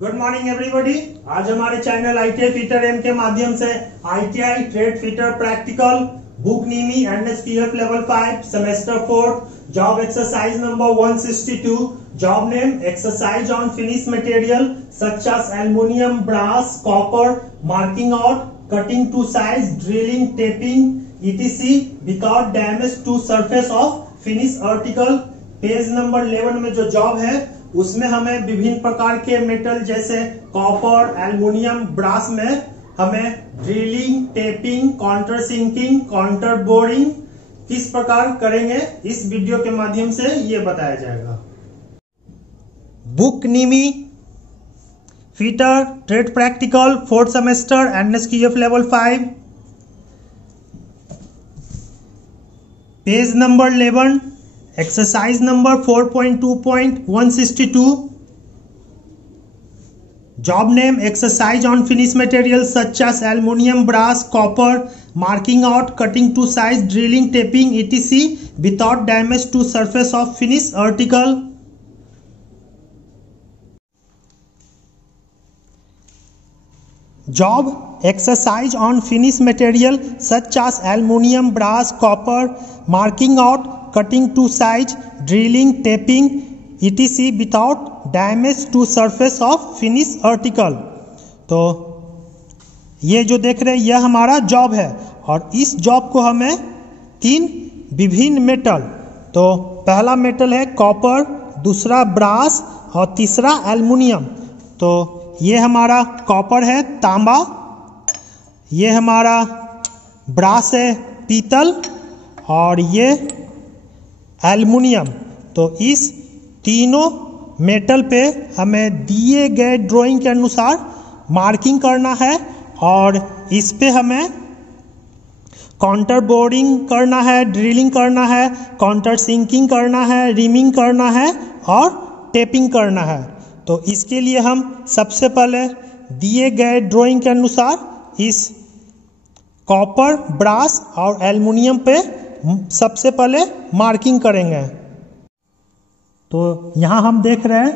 Good morning everybody. आज हमारे channel ITI fitter M के माध्यम से ITI trade fitter practical book NIMI NSQF level 5 semester 4 job exercise number 162 job name exercise on finish material such as aluminium brass copper marking out cutting to size drilling tapping ETC without damage to surface of finish article. Page number 11 में जो job है उसमें हमें विभिन्न प्रकार के metal जैसे copper aluminium brass में हमें drilling tapping countersinking counterboring किस प्रकार करेंगे इस वीडियो के माध्यम से ये बताया जाएगा। Book NIMI fitter trade practical 4th semester NSQF level 5 page number 11 exercise number 4.2.162 job name exercise on finish material such as aluminium brass copper marking out cutting to size drilling tapping ETC without damage to surface of finish article. Job exercise on finish material such as aluminum brass copper marking out cutting to size drilling taping etc without damage to surface of finish article। तो ये जो देख रहे हैं यह हमारा job है और इस जॉब को हमें 3 विभिन्न मेटल, तो पहला मेटल है कॉपर, दूसरा ब्रास और तीसरा एल्युमिनियम। तो ये हमारा कॉपर है तांबा, ये हमारा ब्रास है पीतल और ये एल्युमिनियम। तो इस तीनों मेटल पे हमें दिए गए ड्राइंग के अनुसार मार्किंग करना है और इस पे हमें काउंटर बोरिंग करना है, ड्रिलिंग करना है, काउंटर सिंकिंग करना है, रिमिंग करना है और टेपिंग करना है। तो इसके लिए हम सबसे पहले दिए गए ड्राइंग के अनुसार इस कॉपर ब्रास और एल्युमिनियम पे सबसे पहले मार्किंग करेंगे। तो यहाँ हम देख रहे हैं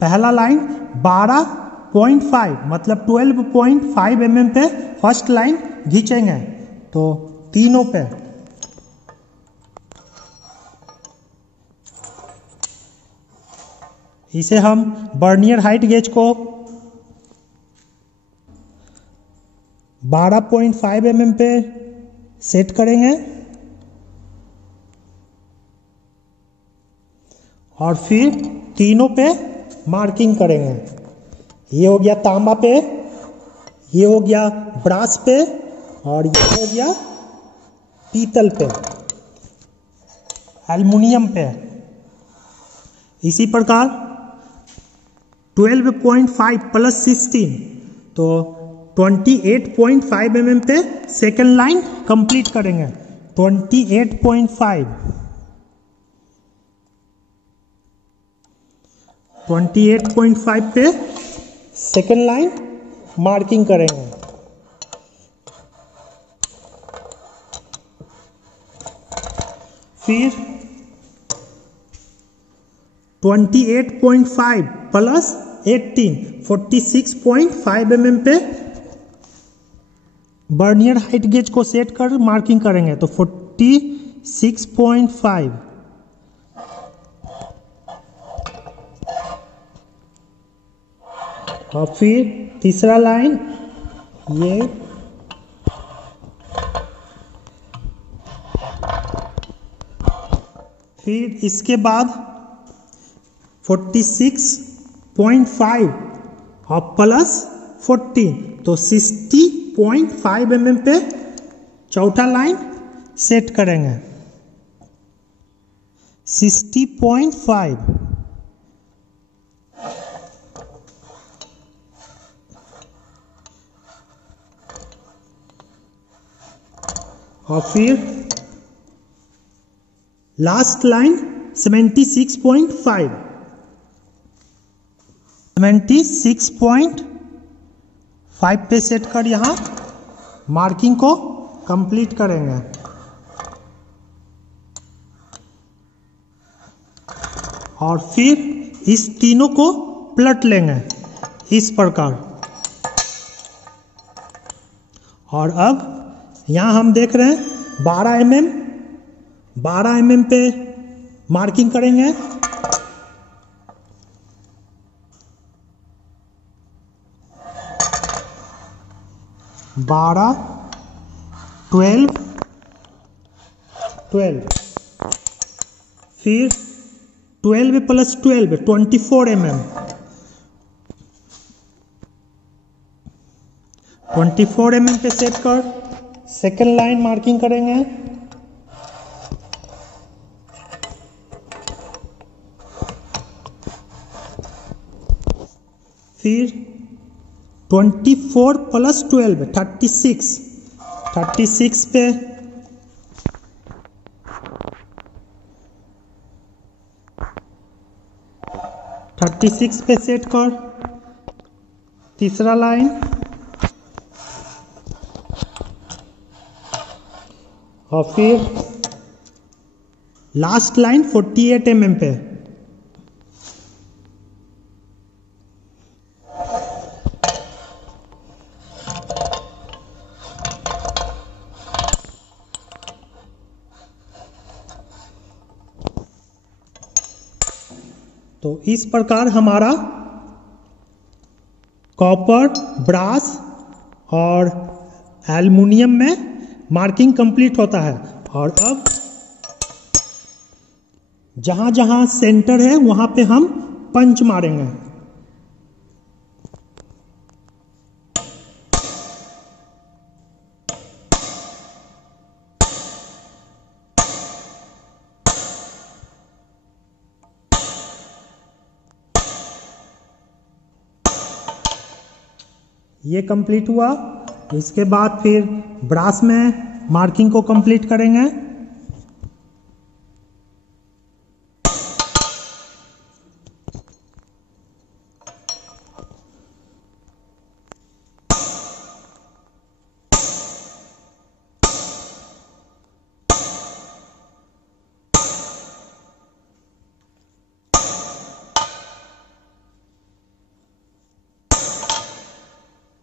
पहला लाइन 12.5 मतलब 12.5 mm पे फर्स्ट लाइन खींचेंगे। तो तीनों पे इसे हम वर्नियर हाइट गेज को 12.5 mm पे सेट करेंगे और फिर तीनों पे मार्किंग करेंगे। ये हो गया तांबा पे, ये हो गया ब्रास पे और ये हो गया पीतल पे, एल्युमिनियम पे। इसी प्रकार 12.5 प्लस 16 तो 28.5 mm पे सेकेंड लाइन कंप्लीट करेंगे। 28.5 पे सेकेंड लाइन मार्किंग करेंगे। फिर 28.5 प्लस 18 46.5 mm पे वर्नियर हाइट गेज को सेट कर मार्किंग करेंगे। तो 46.5 और फिर तीसरा लाइन ये फिर इसके बाद 46.5 और प्लस 14 तो 60.5 mm पे चौथा लाइन सेट करेंगे। 60.5 और फिर लास्ट लाइन 76.5 पे सेट कर यहां मार्किंग को कंप्लीट करेंगे। और फिर इस तीनों को पलट लेंगे इस प्रकार। और अब यहाँ हम देख रहे हैं 12 mm पे मार्किंग करेंगे। बारह 12 फिर 12 प्लस 12 24 mm 24 mm पे सेट कर सेकेंड लाइन मार्किंग करेंगे। फिर 24 प्लस 12 36 पे 36 पे सेट कर तीसरा लाइन। और फिर लास्ट लाइन 48 mm पे। तो इस प्रकार हमारा कॉपर, ब्रास और एल्युमिनियम में मार्किंग कंप्लीट होता है। और अब जहां जहां सेंटर है वहां पे हम पंच मारेंगे। ये कंप्लीट हुआ। इसके बाद फिर ब्रास में मार्किंग को कंप्लीट करेंगे।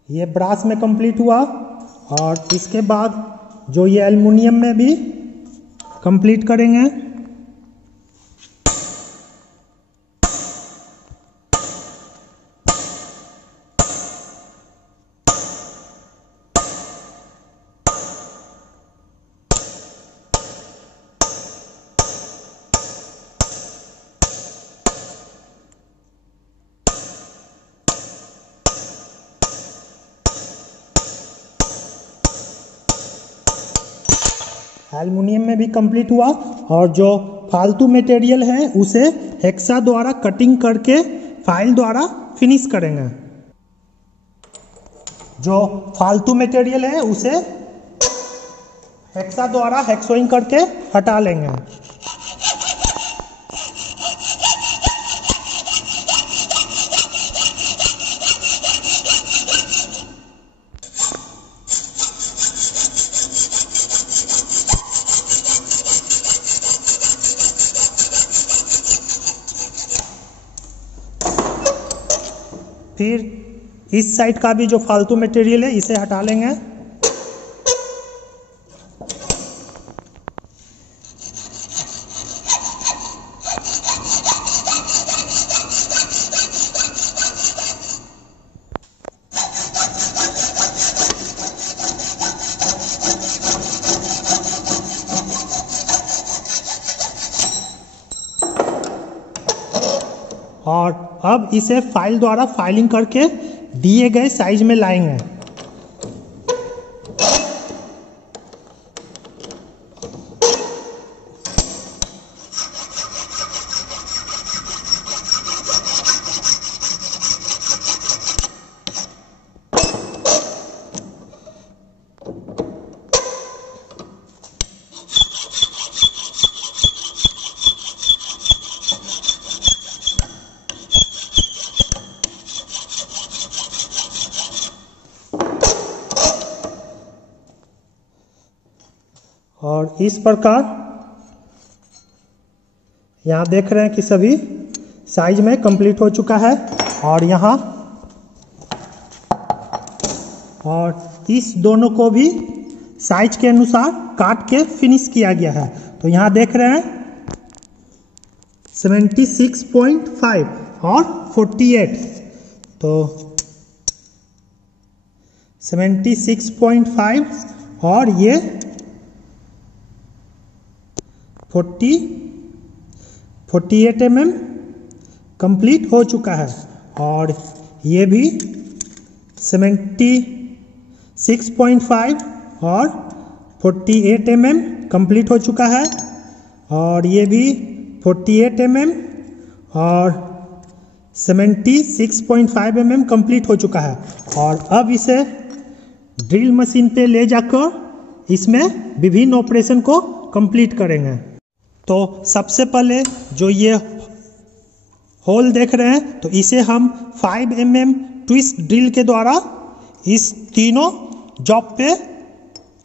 ये ब्रास में कंप्लीट हुआ। और इसके बाद जो ये एल्युमिनियम में भी कंप्लीट करेंगे। एल्युमिनियम में भी कंप्लीट हुआ। और जो फालतू मटेरियल है उसे हेक्सा द्वारा कटिंग करके फाइल द्वारा फिनिश करेंगे। जो फालतू मटेरियल है उसे हेक्सा द्वारा हेक्सोइंग करके हटा लेंगे। फिर इस साइड का भी जो फालतू मटेरियल है इसे हटा लेंगे। और अब इसे फाइल द्वारा फाइलिंग करके दिए गए साइज में लाएंगे। और इस प्रकार यहाँ देख रहे हैं कि सभी साइज में कंप्लीट हो चुका है। और यहाँ, और इस दोनों को भी साइज के अनुसार काट के फिनिश किया गया है। तो यहाँ देख रहे हैं 76.5 और 48, तो 76.5 और ये 48 mm कंप्लीट हो चुका है, और ये भी 76.5 और 48 mm कंप्लीट हो चुका है, और ये भी 48 mm और 76.5 mm कंप्लीट हो चुका है। और अब इसे ड्रिल मशीन पे ले जाकर इसमें विभिन्न ऑपरेशन को कंप्लीट करेंगे। तो सबसे पहले जो ये होल देख रहे हैं, तो इसे हम 5 mm ट्विस्ट ड्रिल के द्वारा इस तीनों जॉब पे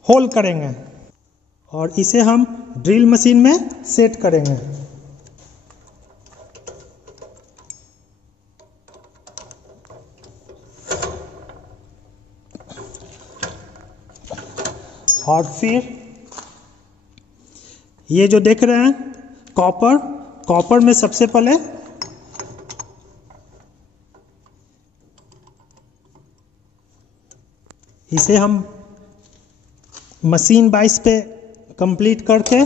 होल करेंगे, और इसे हम ड्रिल मशीन में सेट करेंगे। और फिर ये जो देख रहे हैं कॉपर में सबसे पहले इसे हम मशीन 22 पे कंप्लीट करके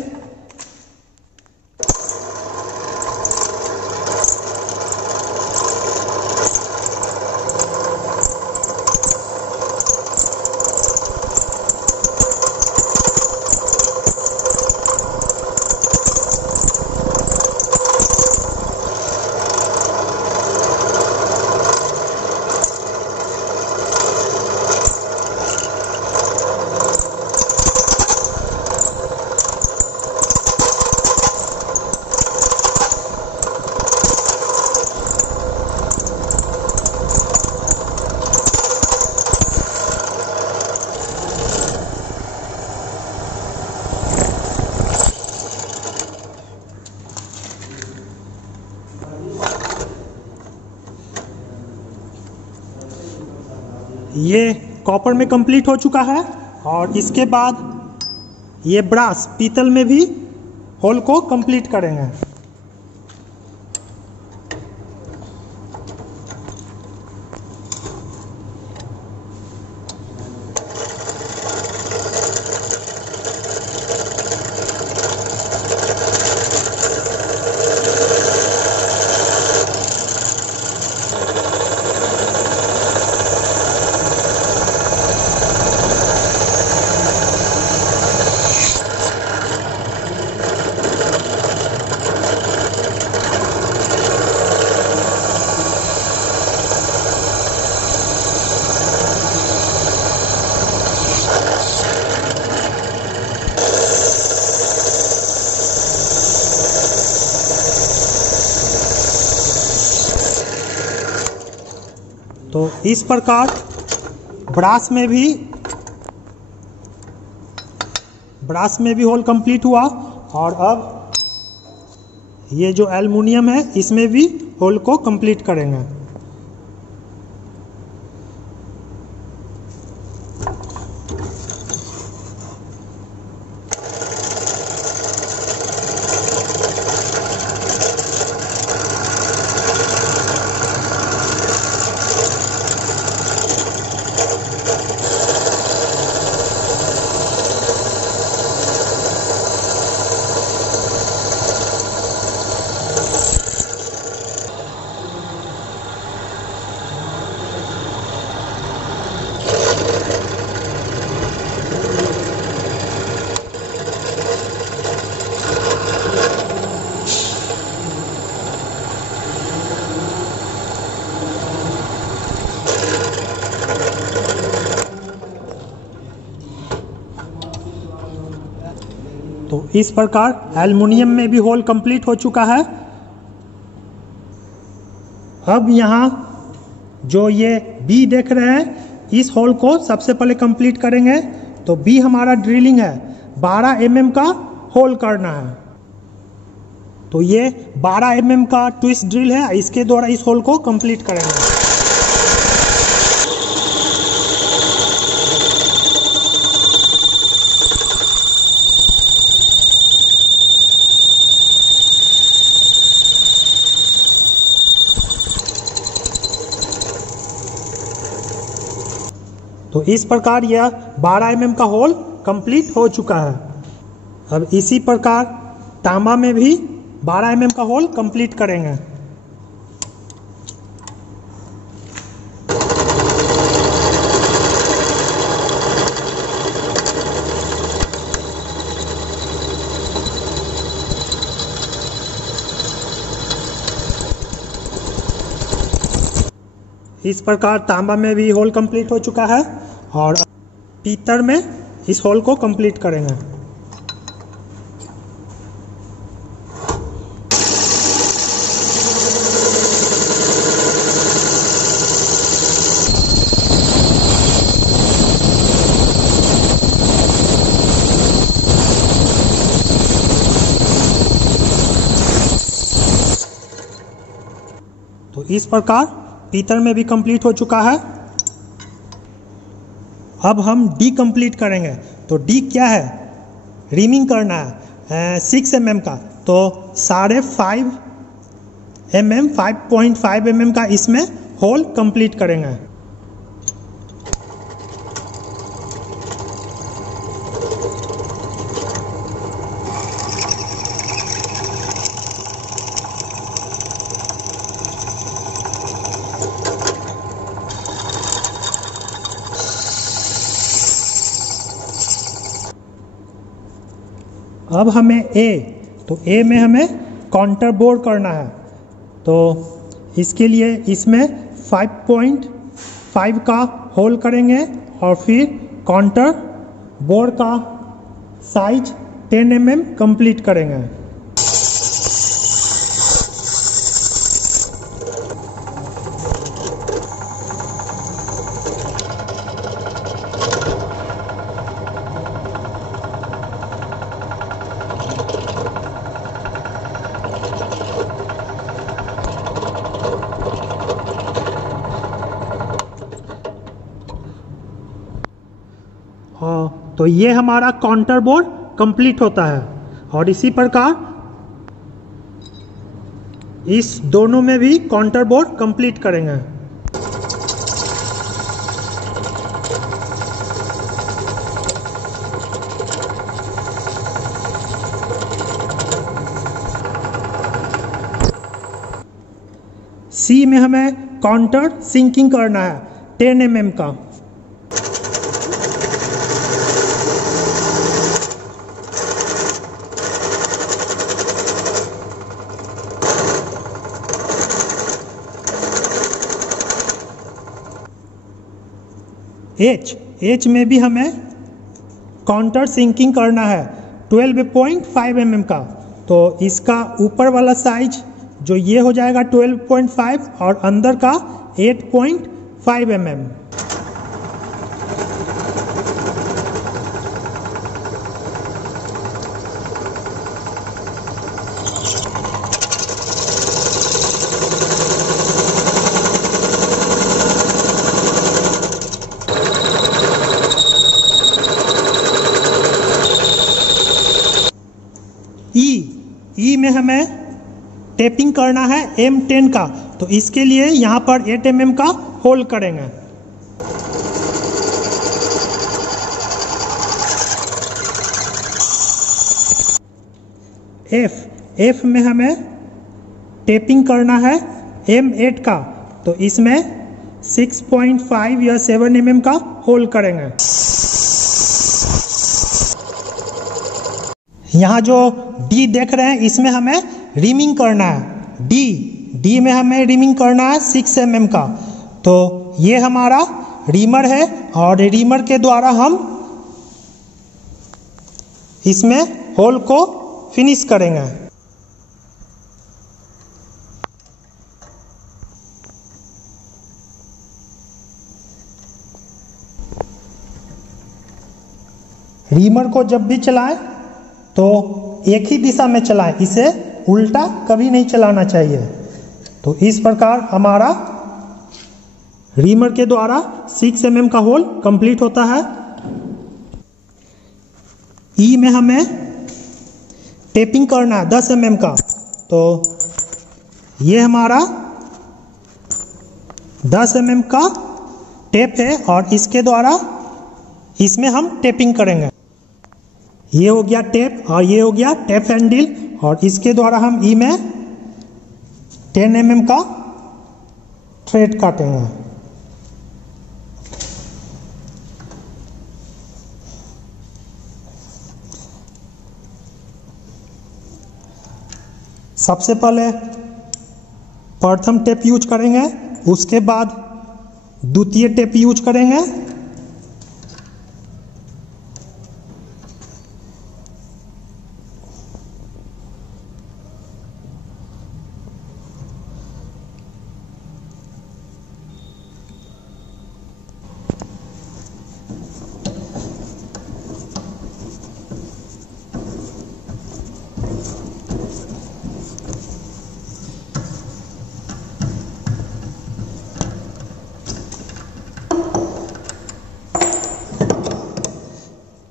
ये कॉपर में कंप्लीट हो चुका है, और इसके बाद ये ब्रास पीतल में भी होल को कंप्लीट करेंगे। तो इस प्रकार ब्रास में भी होल कंप्लीट हुआ, और अब ये जो एल्युमिनियम है इसमें भी होल को कंप्लीट करेंगे। तो इस प्रकार एल्युमिनियम में भी होल कंप्लीट हो चुका है। अब यहाँ जो ये बी देख रहे हैं, इस होल को सबसे पहले कंप्लीट करेंगे। तो बी हमारा ड्रिलिंग है, 12 mm का होल करना है। तो ये 12 mm का ट्विस्ट ड्रिल है, इसके द्वारा इस होल को कंप्लीट करेंगे। तो इस प्रकार यह 12 mm का होल कंप्लीट हो चुका है। अब इसी प्रकार तांबा में भी 12 mm का होल कंप्लीट करेंगे। इस प्रकार तांबा में भी होल कंप्लीट हो चुका है और पीतल में इस होल को कंप्लीट करेंगे। तो इस प्रकार पीतल में भी कंप्लीट हो चुका है। अब हम डी कंप्लीट करेंगे। तो डी क्या है? रिमिंग करना है 6 mm का, तो 5.5 mm 5.5 mm का इसमें होल कंप्लीट करेंगे। अब हमें तो ए में हमें काउंटर बोर करना है। तो इसके लिए इसमें 5.5 का होल करेंगे और फिर काउंटर बोर का साइज 10 mm कंप्लीट करेंगे। तो ये हमारा काउंटर बोर कंप्लीट होता है और इसी प्रकार इस दोनों में भी काउंटर बोर कंप्लीट करेंगे। सी में हमें काउंटर सिंकिंग करना है 10 mm का। एच में भी हमें काउंटर सिंकिंग करना है 12.5 mm का। तो इसका ऊपर वाला साइज जो ये हो जाएगा 12.5 और अंदर का 8.5 mm। ई में हमें टेपिंग करना है M10 का। तो इसके लिए यहाँ पर 8 mm का होल करेंगे। एफ में हमें टेपिंग करना है M8 का। तो इसमें 6.5 या 7 mm का होल करेंगे। यहाँ जो डी देख रहे हैं इसमें हमें रिमिंग करना है। डी में हमें रिमिंग करना है 6 mm का। तो ये हमारा रीमर है और रीमर के द्वारा हम इसमें होल को फिनिश करेंगे। रीमर को जब भी चलाएं तो एक ही दिशा में चलाएं, इसे उल्टा कभी नहीं चलाना चाहिए। तो इस प्रकार हमारा रीमर के द्वारा 6 mm का होल कंप्लीट होता है। ई में हमें टेपिंग करना है 10 mm का, तो ये हमारा 10 mm का टेप है और इसके द्वारा इसमें हम टेपिंग करेंगे। ये हो गया टेप और ये हो गया टेप हैंडल, और इसके द्वारा हम ई में 10 mm का थ्रेड काटेंगे। सबसे पहले प्रथम टेप यूज करेंगे, उसके बाद द्वितीय टेप यूज करेंगे।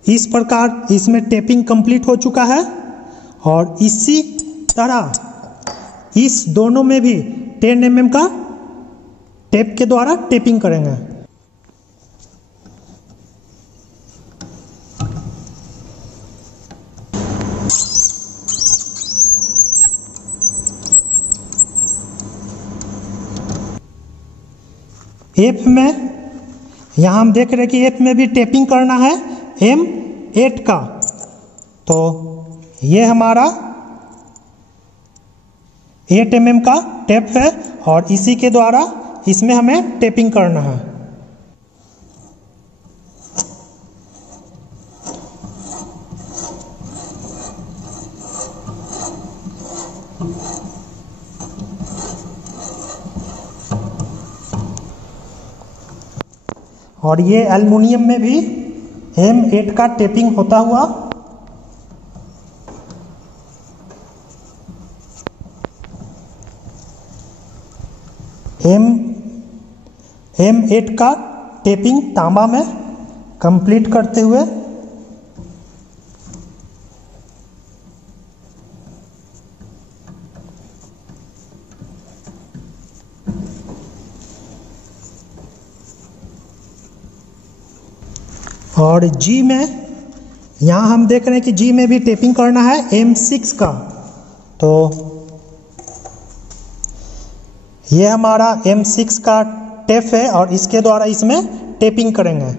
इस प्रकार इसमें टेपिंग कंप्लीट हो चुका है, और इसी तरह इस दोनों में भी 10 mm का टेप के द्वारा टेपिंग करेंगे। एफ में यहाँ हम देख रहे हैं कि एफ में भी टेपिंग करना है M8 का, तो ये हमारा 8 mm का टेप है और इसी के द्वारा इसमें हमें टेपिंग करना है। और ये एल्युमिनियम में भी M8 का टेपिंग होता हुआ M8 का टेपिंग तांबा में कंप्लीट करते हुए और जी में यहाँ हम देख रहे हैं कि जी में भी टेपिंग करना है M6 का, तो ये हमारा M6 का टेप है और इसके द्वारा इसमें टेपिंग करेंगे।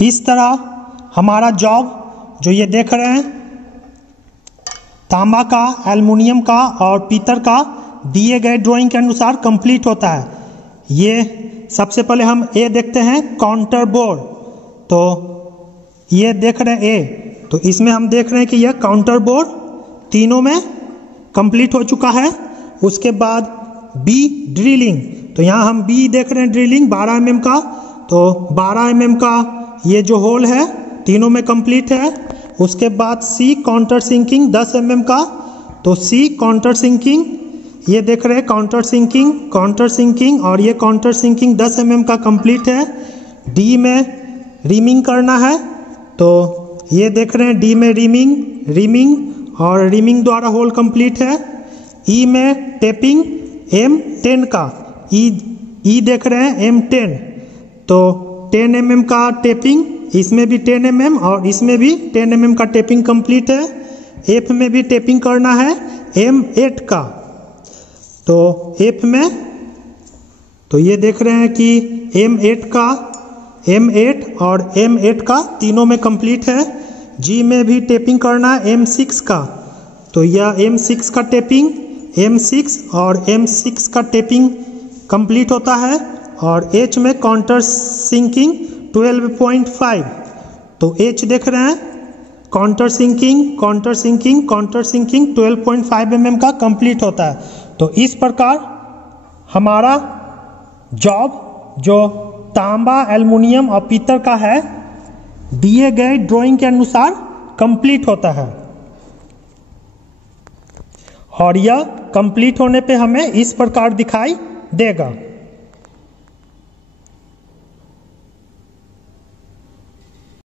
इस तरह हमारा जॉब जो ये देख रहे हैं तांबा का, एल्युमिनियम का और पीतल का दिए गए ड्राइंग के अनुसार कंप्लीट होता है। ये सबसे पहले हम ए देखते हैं काउंटर बोर्ड, तो ये देख रहे हैं ए, तो इसमें हम देख रहे हैं कि यह काउंटर बोर्ड तीनों में कंप्लीट हो चुका है। उसके बाद बी ड्रिलिंग, तो यहाँ हम बी देख रहे हैं ड्रिलिंग 12 mm का, तो 12 mm का ये जो होल है तीनों में कंप्लीट है। उसके बाद सी काउंटर सिंकिंग 10 mm का, तो सी काउंटर सिंकिंग ये देख रहे हैं काउंटर सिंकिंग और ये काउंटर सिंकिंग 10 mm का कंप्लीट है। डी में रीमिंग करना है, तो ये देख रहे हैं डी में रीमिंग और रीमिंग द्वारा होल कंप्लीट है। ई में टेपिंग M10 का, ई देख रहे हैं M10, तो 10 mm का टेपिंग, इसमें भी 10 mm और इसमें भी 10 mm का टेपिंग कंप्लीट है। एफ में भी टेपिंग करना है M8 का, तो एफ में तो ये देख रहे हैं कि M8 और M8 का तीनों में कंप्लीट है। जी में भी टेपिंग करना है M6 का, तो यह M6 का टेपिंग M6 और M6 का टेपिंग कंप्लीट होता है। और H में काउंटर सिंकिंग 12.5, तो H देख रहे हैं काउंटर सिंकिंग 12.5 mm का कंप्लीट होता है। तो इस प्रकार हमारा जॉब जो तांबा, एल्युमिनियम और पीतल का है दिए गए ड्राइंग के अनुसार कंप्लीट होता है। और यह कंप्लीट होने पे हमें इस प्रकार दिखाई देगा।